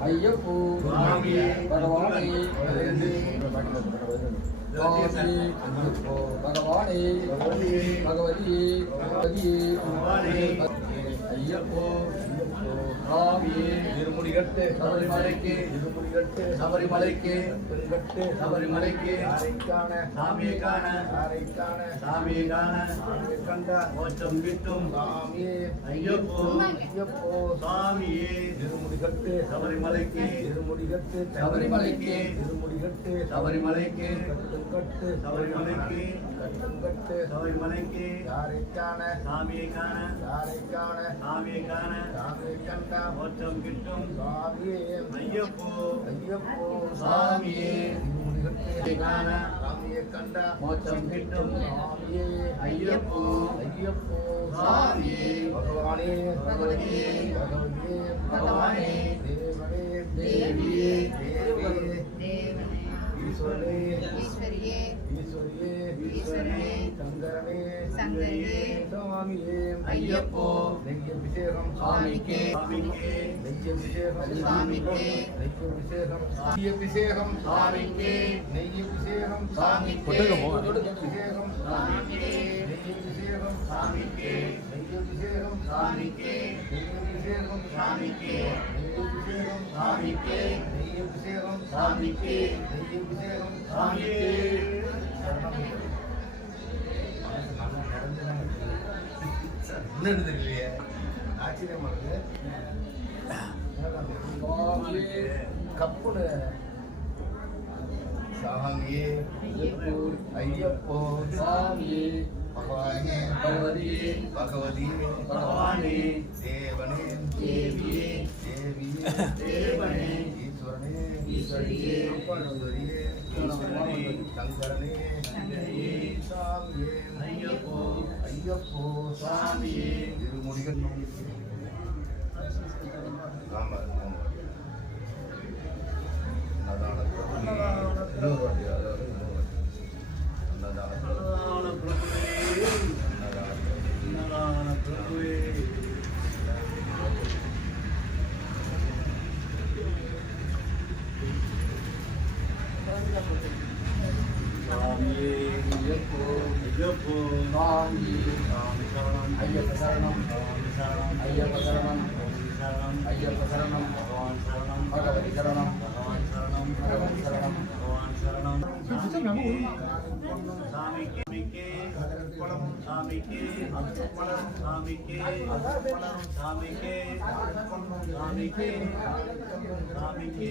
ஐயப்போ. பகவானே. பகவானே. பகவதி பகவதி ஐயப்போ. சுவாமியே திருமுடிகட்டு சபரிமலைக்கு. திருமுடிகட்டு சபரிமலைக்கு. பெருங்கட்டு சபரிமலைக்கு. யாரைக்கான சாமியை காண. யாரைக்கான சாமியை காண. சாமியை கண்ட? மோட்சம் கிட்டும். சாமியே. ஐயப்போ. ஐயப்போ. சுவாமியே திருமுடிகட்டு. சபரிமலைக்கு. திருமுடிகட்டு. சபரிமலைக்கு. திருமுடிகட்டு. சபரிமலைக்கு. கட்டுங்கட்டு. சபரிமலைக்கு. கட்டுங்கட்டு. சபரிமலைக்கு. யாரைக்கான சாமியை காண. யாரைக்கான சாமியை காண. சாமியை கண்ட மோட்சம் கிட்டும் ஐயப்போ. ஐயப்போ சாமியே சாமியை கண்ட மோட்சம் கிட்டும். சாமியே ஐயப்போ. ஐயப்போ. சாமியே பகவானே பகவதியே பகவதியே பகவானே. தேவனே தேவியே. தேவியே ஈஸ்வரனே ஈஸ்வரியே. ஐயப்போ நெய்யபிஷேகம் சுவாமிக்கே நெய்யபிஷேகம் சுவாமிக்கே நெய்யபிஷேகம் நெய்யபிஷேகம் சுவாமிக்கே நெய்யபிஷேகம் சுவாமிக்கே நெய்யபிஷேகம் சுவாமிக்கே நெய்யபிஷேகம் அபிஷேகம் சாமிக்கே. அபிஷேகம் சாமிக்கே. அபிஷேகம் சாமிக்கே. அபிஷேகம் சாமிக்கே. அபிஷேகம் சாமிக்கே. நடந்து சாமியே. ஐயப்போ. சாமியே பகவதியே பகவதியே பகவானே தேவனே தேவியே தேவியே தேவனே ஈஸ்வரனே ஈஸ்வரியே ஈஸ்வரியே ஈஸ்வரனே சங்கரனே சங்கரியே சாமியே ஐயப்போ ஐயப்போ சாமியே திருமுடிகள் ஆமா அதான் இன்னொரு வாட்டி, சுவாமியே ஐயப்போ ஐயப்போ சுவாமி சுவாமி சரணம் ஐயப்ப சரணம் சுவாமி சரணம் ஐயப்ப சரணம் சுவாமி சரணம் ஐயப்ப சரணம் பகவான் சரணம் பகவதி சரணம் பகவான் சரணம் பகவதி சரணம் பகவான் சரணம் சாமிக்கு சாமிக்கு சாமிக்கு சாமிக்கு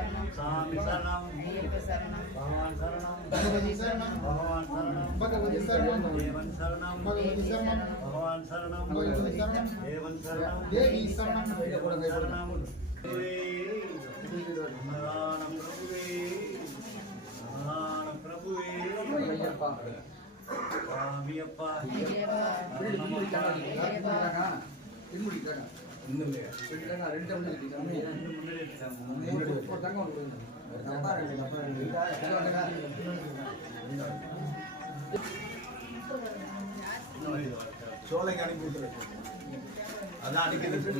ஐயப்போ சாமி சரணம். சாமி சரணம். பகவான் சரணம். பகவதி சரணம். பகவான் சரணம். பகவதி சரணம். தேவன் சரணம். பகவதி சரணம். பகவான் சரணம். பகவதி சரணம். தேவன் சரணம். தேவி சரணம். சரணம். பிரபுவே நாராயண பிரபுவே நாராயண பிரபுவே ஐயப்பா. சுவாமி அப்பா இப்படி முடி காணா முடி காணா சோலைக்கு அனுப்பி அதான் அடிக்கிறது.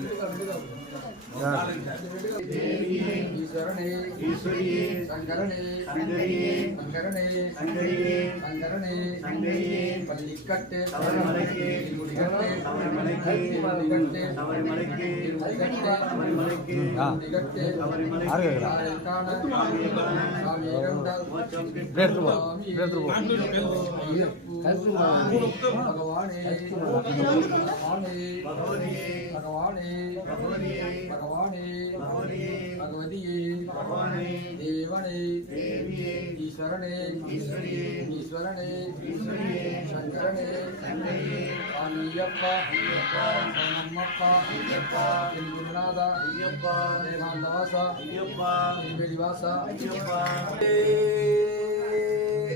பள்ளிக்கட்டு தவறுமலைக்கு தவறுமலைக்கு தவறுமலைக்கு பகவானே பகவானே பகவானே பகவானே பகவதியே தேவனே ஈஸ்வரனே ஈஸ்வரனே சங்கரனே ஐயப்பா நம்மப்பா என் குருநாதா ஐயப்பா தேவாந்தவாசா ஐயப்பா திருவெளிவாசா ஐயப்பா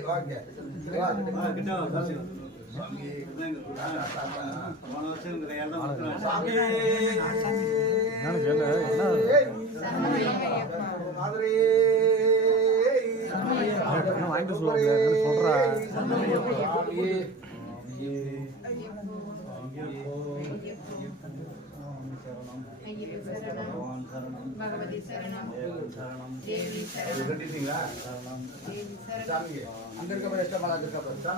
வாங்க வாங்க சாமி வாங்கிட்டு சொல்லுவாங்க, சொல்றா.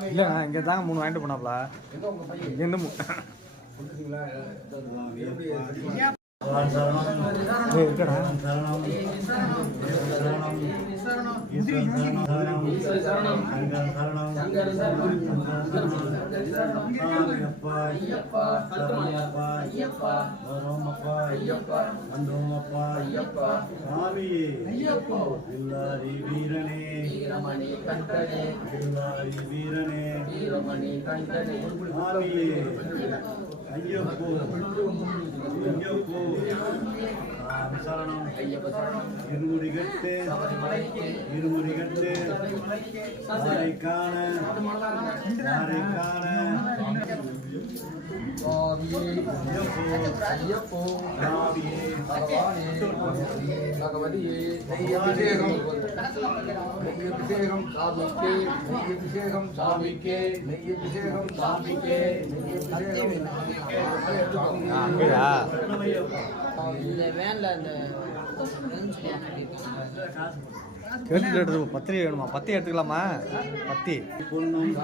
இல்ல நான் இங்க தாங்க மூணு வாங்கிட்டு போனாப்ல. எங்க உங்க பையன் இங்க வீரனே எல்லாரி வீரனே ஐயப்போ ஐயப்போ. இருமுடி கட்டு இருமுடி கட்டு. யாரை காண? யாரை ஐயப்போ சாமியே பகவதியே நெய்யபிஷேகம் நெய்யபிஷேகம் சாமிக்கே நெய்யபிஷேகம் சாமிக்கே நெய்யபிஷேகம் சாமிக்கே நெய்யபிஷேகம் இந்த வேன்ல அந்த கேட்டு எடுத்து பத்திரிகை வேணுமா? பத்தி எடுத்துக்கலாமா? பத்தி. பொன்னும்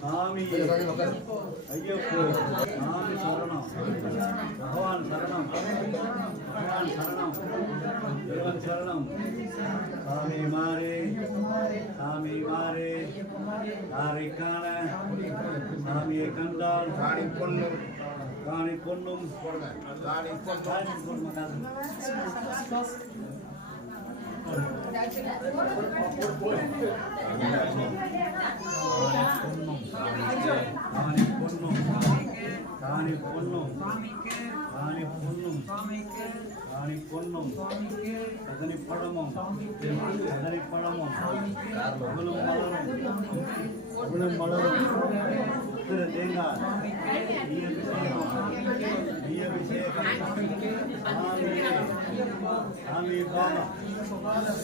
சாமி. ஐயப்போ சாமி சரணம். பகவான் சரணம். பகவான் சரணம். தேவன் சரணம். சாமி மாறே. சாமி மாறே. யாரை காண? சாமியை கண்டால். ராணி பொண்ணும் காணி பொண்ணும் போடுங்க பொண்ணும் காணி பொண்ணும் காணி. காணி பொண்ணும் காணி பொண்ணும் காணி பொண்ணும் காணி பொண்ணும் கதனி பழமும் கதனி பழமும் அவளும் மலரும் அவளும் மலரும் உத்திர தேங்காய்? நீ அபிஷேகம் நீ அபிஷேகம் சாமியே சாமி பாதம்.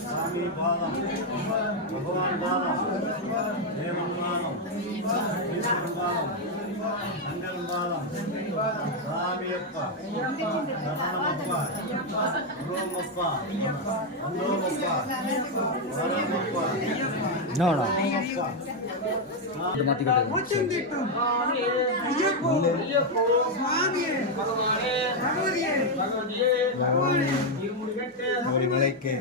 சாமி பாதம். பகவான் பாதம். தேவன் பாதம். ஈஸ்வரன் பாதம். சங்கரன் பாதம் சாமியப்பா சரணமப்பா குருவமப்பா அந்தோமப்பா வரமப்பா என்னடா அப்பா இது மாத்தி கட்டு மலைக்கு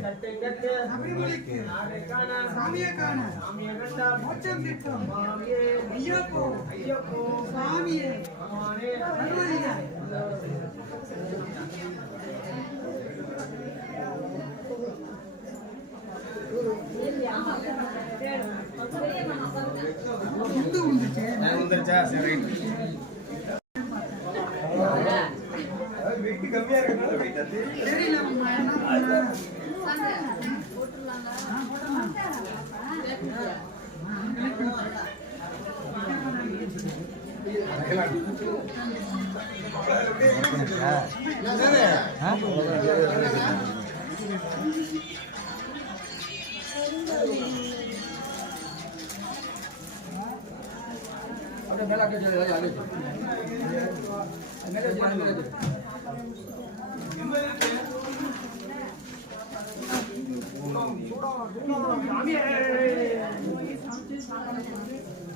வந்துருச்சா சரி வெயிட் கம்மியா இருக்கனால வெயிட் அது அப்படியே மேல அப்படியே ஜெயில அழைச்சு அப்படியே மேலே அங்கே அங்கே மேலே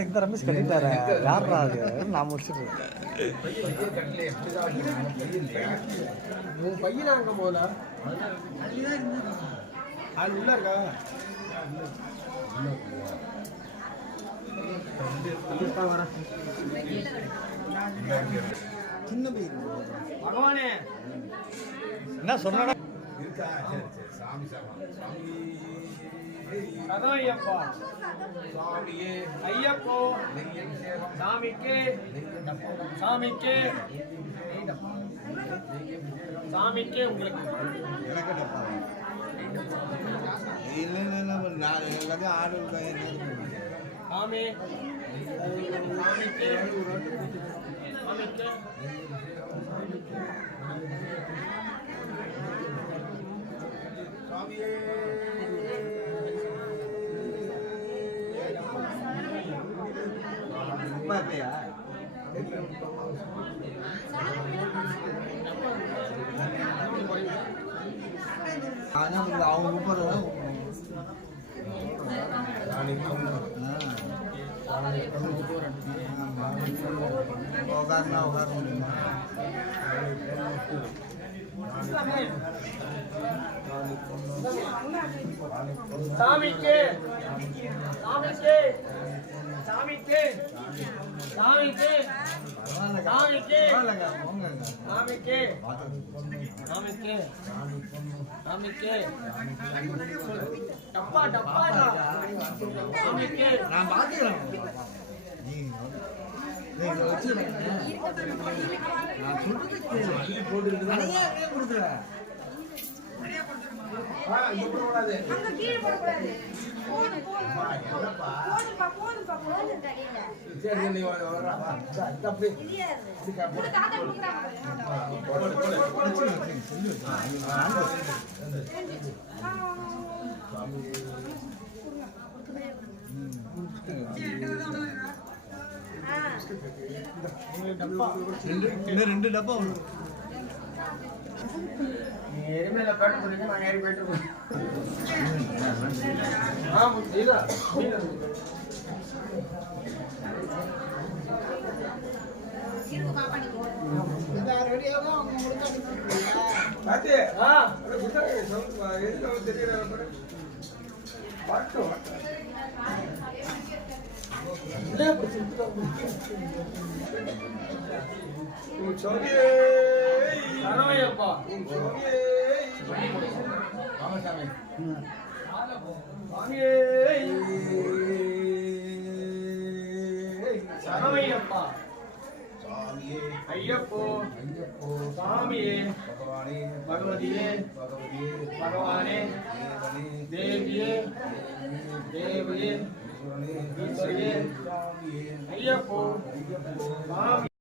இந்த ரமேஷ் கட்டிட்டாரு யாரா அது நான் முடிச்சிட்டு உன் அங்க போல உள்ள இருக்கா பகவானே. என்ன சொன்னா இருக்கா சரி சரி சாமி சாமி சாமி அதான் ஐயப்பா. சாமியே ஐயப்போ சாமிக்கு. சாமிக்கு. சாமிக்கு உங்களுக்கு. இல்லை இல்லை நான் எல்லாத்தையும் ஆடு స్వామి స్వామియా ஆனா அவங்க ஊப்பர் சாமிக்கு. சாமிக்கு. சாமிக்கு. சாமிக்கு. சாமிக்கு. சாமிக்கு சாமிக்கு சாமிக்கு டப்பா டப்பா. சாமிக்கு நான் பார்த்துக்கிறேன் நீங்க வச்சுக்கிறேன் நான் சொல்றது கேளு. அள்ளி போட்டுக்கிட்டு தான். அங்கேயே கொடுக்குறேன் அங்க கீழே போடக்கூடாது போதும் போதும் தடியில சரி நீ வர்றா வா சரி, ரெண்டு இன்னும் ரெண்டு டப்பா வரும் எரிமையில பேட்டு போறீங்க நான் ஏறி போயிட்டு இருக்கேன் ஆ இல்ல இருக்கு பாப்பா நீ பாத்தி ஆ சரவையப்பா வாங்க சாமி சாமியே சரவையப்பா சாமியே ஐயப்போ ஐயப்போ சாமியே பகவானே பகவதியே பகவதியே பகவானே தேவியே தேவியே ஈஸ்வரனே ஈஸ்வரியே ஐயப்போ சாமி